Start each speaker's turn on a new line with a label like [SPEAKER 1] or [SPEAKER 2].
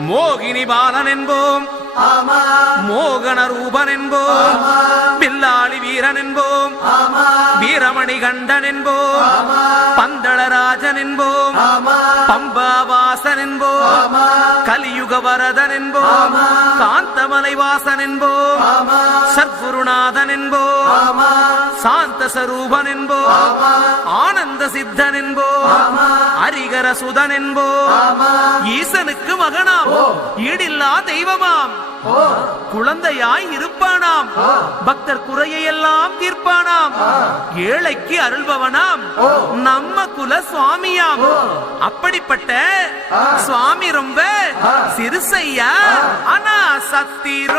[SPEAKER 1] மோகினி பாலன் என்போம். மோகன ரூபன் என்போம் பில்லாளி வீரன் என்போம் வீரமணி கண்டன் என்போம் பந்தளராஜன் என்போம் பம்பாவாசன் என்போம் கலியுக வரதன் என்போம் காந்தமலை வாசன் என்போம் சத்குருநாதன் என்போம் சாந்த சரூபன் என்போம் ஆனந்த சித்தன் என்போம்
[SPEAKER 2] ஆமா.
[SPEAKER 1] ஹரிகர சுதன் என்போம்
[SPEAKER 2] ஆமா.
[SPEAKER 1] ஈசனுக்கு மகனாம். ஈடில்லா தெய்வமாம். குழந்தையாய் இருப்பானாம். பக்தர் குறையை எல்லாம் தீர்ப்பானாம் ஏழைக்கு அருள்பவனாம். நம்ம குல சுவாமியாம். அப்படிப்பட்ட சுவாமி ரொம்ப சிறுசையா ஆனா சக்தி ரொம்ப